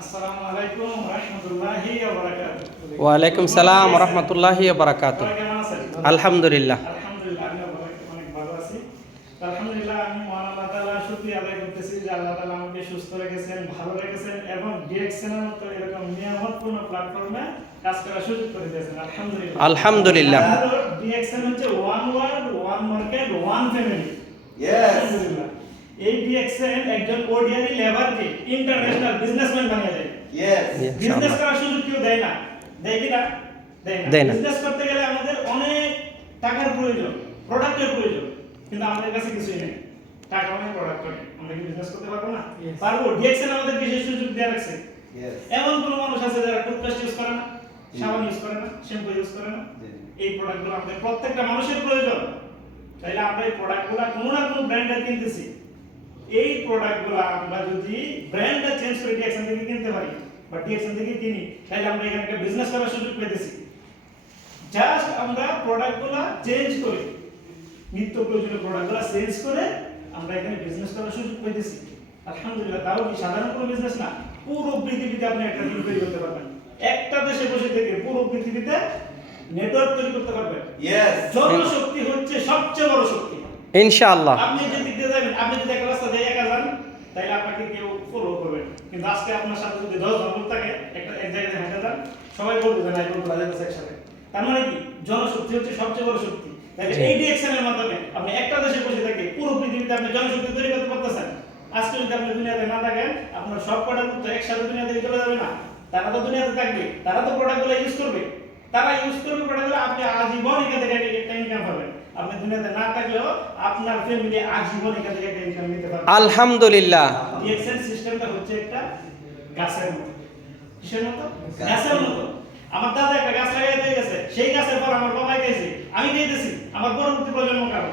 আসসালামু আলাইকুম ওয়া রাহমাতুল্লাহি ওয়া বারাকাতুহু। ওয়ালাইকুম সালাম ওয়া রাহমাতুল্লাহি ওয়া বারাকাতুহু। সবাই কেমন আছেন? আলহামদুলিল্লাহ। আলহামদুলিল্লাহ, আমিও অনেক ভালো আছি। তো আলহামদুলিল্লাহ, আমি মহান আল্লাহ তাআলার শুকরিয়া আদায় করতেছি যে আল্লাহ তাআলা আমাকে সুস্থ রেখেছেন, ভালো রেখেছেন এবং ডিএক্সএনের মতো এরকম নিয়ামতপূর্ণ প্ল্যাটফর্মে কাজ করার সুযোগ করে দিয়েছেন। আলহামদুলিল্লাহ। আলহামদুলিল্লাহ। ডিএক্সএন হচ্ছে one world, one market, one family. Yes. আলহামদুলিল্লাহ। এই ডিএক্সএন একজন অর্ডিনারি লেবারকে ইন্টারন্যাশনাল বিজনেসম্যান বানিয়ে দেয়। Yes. বিজনেস করার সুযোগ কেউ দেয় না, দেয় কি না? দেয় না। বিজনেস করতে গেলে আমাদের অনেক টাকার প্রয়োজন, প্রোডাক্টের প্রয়োজন, কিন্তু আমাদের কাছে কিছুই নেই। টাকা অনেক, প্রোডাক্ট নেই, আমরা কি বিজনেস করতে পারবো না? পারবো। ডিএক্সএন আমাদের বিশেষ সুযোগ দেয়া রাখছে। Yes. এমন কোন মানুষ আছে যারা টুথপেস্ট ইউজ করে না, সাবান ইউজ করে না, শ্যাম্পু ইউজ করে না? এই প্রোডাক্টগুলো আমাদের প্রত্যেকটা মানুষের প্রয়োজন। তাইলে আমরা এই প্রোডাক্টগুলো কোনো না কোনো ব্র্যান্ডের কিনতেছি। এই প্রোডাক্টগুলো আমরা যদি ব্র্যান্ডটা চেঞ্জ করে ডিএক্সএন থেকে কিনতে পারি বা ডিএক্সএন থেকে কিনি, তাহলে আমরা এখানে একটা বিজনেস করার সুযোগ পেতেছি। জাস্ট আমরা প্রোডাক্টগুলো চেঞ্জ করে, নিত্য প্রয়োজনীয় প্রোডাক্টগুলো চেঞ্জ করে আমরা এখানে বিজনেস করার সুযোগ পেতেছি। আলহামদুলিল্লাহ। তাও কি সাধারণ কোনো বিজনেস না, পুরো পৃথিবীতে আপনি একটা ডিল তৈরি করতে পারবেন। একটা দেশে বসে থেকে পুরো পৃথিবীতে নেটওয়ার্ক তৈরি করতে পারবেন। Yes. জনশক্তি হচ্ছে সবচেয়ে বড় শক্তি। ইনশাআল্লাহ। আপনি যে দিক দিয়ে যাবেন, আপনি যদি একটা রাস্তা দিয়ে একা যান, তাহলে আপনাকে কেউ ফলো করবে না। কিন্তু আজকে আপনার সাথে যদি 10 জন লোক থাকে, এক জায়গায় হেঁটে যান, সবাই বলবে যে না, এই লোকগুলো যাচ্ছে একসাথে। তার মানে কি, জনশক্তি হচ্ছে সবচেয়ে বড় শক্তি। তাহলে এই ডিএক্সএন এর মাধ্যমে আপনি একটা দেশে বসে থেকে পুরো পৃথিবীতে আপনি জনশক্তি তৈরি করতে পারতেছেন। আজকে যদি আপনি দুনিয়াতে না থাকেন, আপনার সব প্রোডাক্ট তো একসাথে দুনিয়া থেকে চলে যাবে না। তারা তো দুনিয়াতে থাকবে, তারা তো প্রোডাক্টগুলো ইউজ করবে, তারা ইউজ করবে প্রোডাক্টগুলো, আপনি আজীবন এখান থেকে একটা ইনকাম পাবেন। আপনি দুনিয়াতে না থাকলেও আপনার ফ্যামিলি আজীবন এখান থেকে একটা ইনকাম নিতে পারবে। আলহামদুলিল্লাহ। ডিএক্সএন সিস্টেমটা হচ্ছে একটা গাছের মতো। কিসের মতো? গাছের মতো। আমার দাদা একটা গাছ লাগাইতে গেছে, সেই গাছের পর আমার বাবা গেছে, আমি খাইতেছি, আমার পরবর্তী প্রজন্ম খাবে।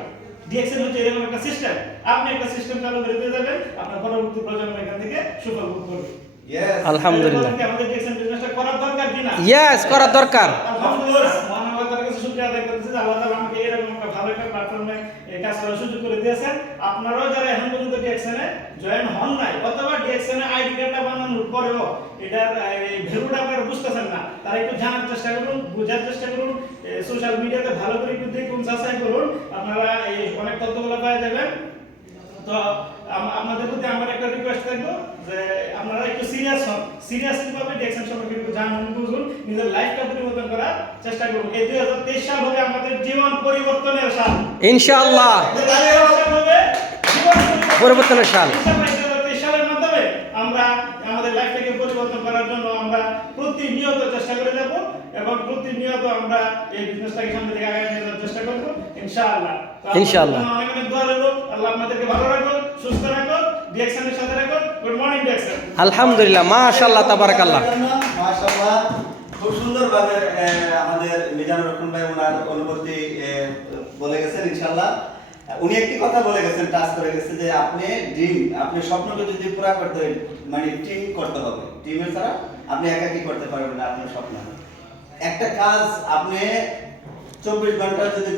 ডিএক্সএন হচ্ছে এরকম একটা সিস্টেম। আপনি একটা সিস্টেম চালু করে দিয়ে যাবেন, আপনার পরবর্তী প্রজন্ম এখান থেকে সুফল ভোগ করবে। Yes. আলহামদুলিল্লাহ। আমাদের ডিএক্সএন বিজনেসটা করার দরকার কিনা? ইয়েস, করা দরকার। আলহামদুলিল্লাহ। মহান আল্লাহ তাআলার কাছে শুকরিয়া আদায় করতেছি যে আল্লাহ তাআলা আমাকে এরকম একটা ভালো একটা প্ল্যাটফর্মে কাজ করার সুযোগ করে দিয়েছেন। আপনারাও যারা এখন পর্যন্ত ডিএক্সএনে জয়েন হন নাই, অথবা ডিএক্সএনে আইডি কার্ডটা বানানোর পরেও এটার এই ভ্যালুটা আপনারা বুঝতেছেন না, তারা একটু জানার চেষ্টা করুন, বোঝার চেষ্টা করুন, সোশ্যাল মিডিয়াতে ভালো করে একটু দেখুন, যাচাই করুন, আপনারা এই অনেক তথ্যগুলো পেয়ে যাবেন। তো আপনাদের প্রতি আমার একটা রিকোয়েস্ট থাকবে যে আপনারা একটু সিরিয়াস হন, সিরিয়াসলি ভাবে ডিএক্সএন সম্পর্কে একটু জানুন, বুঝুন, নিজের লাইফটা পরিবর্তন করার চেষ্টা করুন। এই 2023 সাল হবে আমাদের জীবন পরিবর্তনের সাল। ইনশাআল্লাহ। 2023 সাল হবে জীবন পরিবর্তনের সাল। 2023 সালের মাধ্যমে আমরা আমাদের লাইফটাকে পরিবর্তন করার জন্য আমরা প্রতিনিয়ত চেষ্টা করে যাব এবং প্রতিনিয়ত আমরা এই বিজনেসটাকে সামনে দিকে আগায় নিয়ে যাওয়ার চেষ্টা করব ইনশাআল্লাহ। ইনশাআল্লাহ। অনেক অনেক দোয়া রইল। আল্লাহ আপনাদেরকে ভালো রাখুন, সুস্থ রাখুন, ডিএক্সএন এর সাথে রাখুন। Good morning DXN. আলহামদুলিল্লাহ। মাশাআল্লাহ, তাবারাকাল্লাহ। মাশাআল্লাহ। খুব সুন্দরভাবে আমাদের মিজানুর রহমান ভাই ওনার অনুভূতি বলে গেছেন ইনশাআল্লাহ। উনি একটি কথা বলে গেছেন, টাচ করে গেছে যে আপনি স্বপ্নকে যদি পুরা করতে হয়, মানে টিম করতে হবে। টিমের ছাড়া আপনি একাকী করতে পারবেন না আপনার স্বপ্ন। একটা কাজ আপনি 24 ঘন্টা যদি